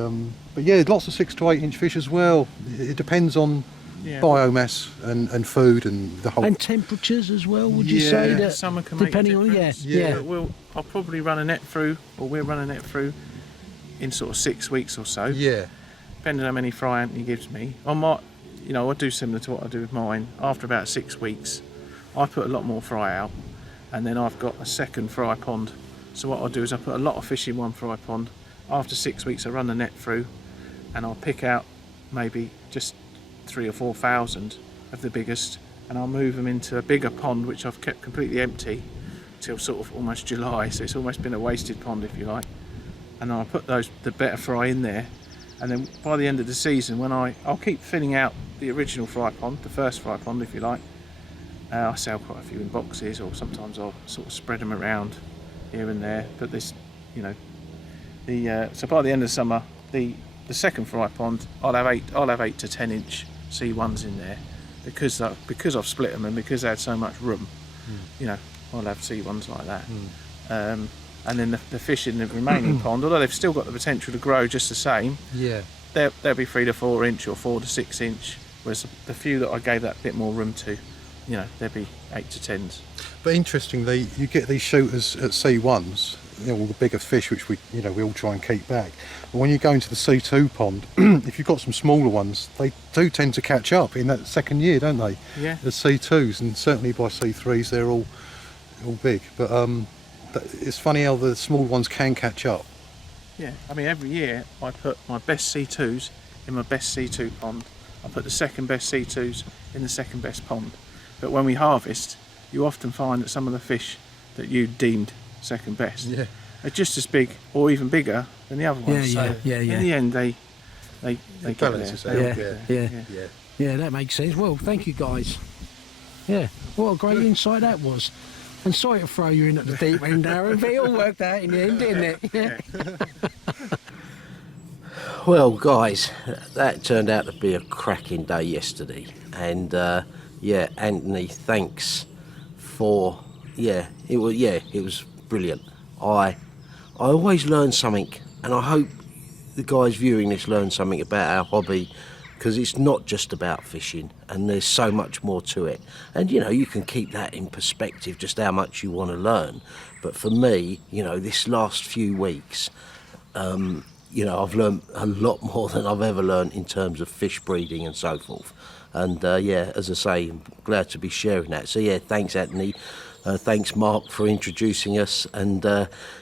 but yeah, lots of 6 to 8 inch fish as well. It depends on biomass and food and the whole. And temperatures as well, would you say that? Summer can depending make on But I'll probably run a net through, or we'll run a net through in sort of 6 weeks or so. Yeah. Depending on how many fry Antony gives me. I might, you know, I do similar to what I do with mine. After about 6 weeks, I put a lot more fry out, and then I've got a second fry pond. So what I'll do is I put a lot of fish in one fry pond. After 6 weeks, I run the net through, and I'll pick out maybe just 3,000 or 4,000 of the biggest, and I'll move them into a bigger pond which I've kept completely empty till sort of almost July, so it's almost been a wasted pond if you like, and I'll put the better fry in there, and then by the end of the season, when I'll keep filling out the original fry pond, the first fry pond if you like. I sell quite a few in boxes, or sometimes I'll sort of spread them around here and there, but this, you know, so by the end of summer, the second fry pond, I'll have 8 to 10 inch C1s in there, because I've split them and because they had so much room. You know, I'll have C1s like that. and then the fish in the remaining pond, although they've still got the potential to grow just the same, Yeah. they'll be 3 to 4 inch or 4 to 6 inch, whereas the few that I gave that bit more room to, you know, they'll be 8 to 10s. But interestingly, you get these shooters at C1s, you know, all the bigger fish, which we all try and keep back. But when you go into the C2 pond, if you've got some smaller ones, they do tend to catch up in that second year, don't they? Yeah. The C2s, and certainly by C3s, they're all big. But it's funny how the small ones can catch up. Yeah, I mean, every year I put my best C2s in my best C2 pond. I put the second best C2s in the second best pond. But when we harvest, you often find that some of the fish that you deemed second best are just as big or even bigger than the other ones. Yeah, so yeah. in the end, they get balances there. out. Yeah. Yeah, that makes sense. Well, thank you guys. Yeah, what a great insight that was. And sorry to throw you in at the deep end, Arron, but it all worked out in the end, didn't it? Yeah. Well, guys, that turned out to be a cracking day yesterday. And yeah, Antony, thanks for it was brilliant. I always learn something, and I hope the guys viewing this learn something about our hobby, because it's not just about fishing, and there's so much more to it. And you know, you can keep that in perspective, just how much you want to learn. But for me, you know, this last few weeks, you know, I've learned a lot more than I've ever learned in terms of fish breeding and so forth. And yeah, as I say, I'm glad to be sharing that. So yeah, thanks Antony. Thanks Mark for introducing us, and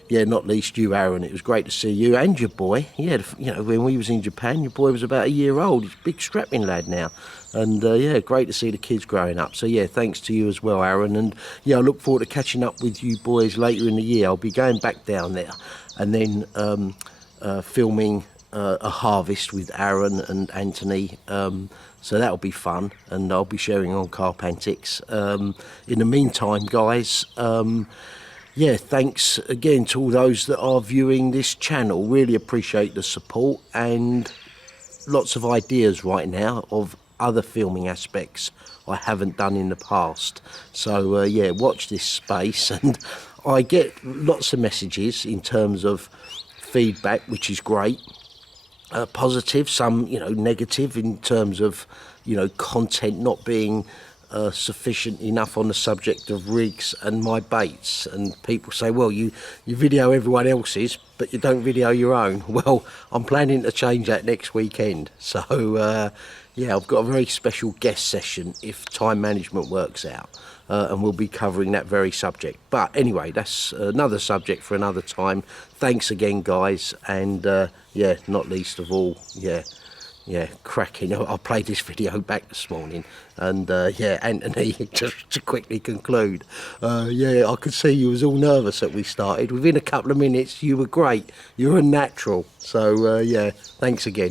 yeah, not least you, Arron. It was great to see you and your boy. Yeah, you know, when we was in Japan, your boy was about a year old. He's a big strapping lad now, and yeah, great to see the kids growing up. So yeah, thanks to you as well, Arron. And yeah, I look forward to catching up with you boys later in the year. I'll be going back down there, and then filming a harvest with Arron and Antony. So that'll be fun, and I'll be sharing on Carp Antics. In the meantime, guys, yeah, thanks again to all those that are viewing this channel. Really appreciate the support, and lots of ideas right now of other filming aspects I haven't done in the past. So yeah, watch this space, and I get lots of messages in terms of feedback, which is great. Positive, some, you know, negative in terms of, you know, content not being sufficient enough on the subject of rigs and my baits. And people say, well, you video everyone else's, but you don't video your own. Well, I'm planning to change that next weekend. So yeah, I've got a very special guest session if time management works out. And we'll be covering that very subject. But anyway, that's another subject for another time. Thanks again, guys. And yeah, not least of all, yeah, cracking. I played this video back this morning, and yeah, Antony, just to quickly conclude, yeah, I could see you was all nervous that we started. Within a couple of minutes, you were great. You're a natural. So yeah, thanks again.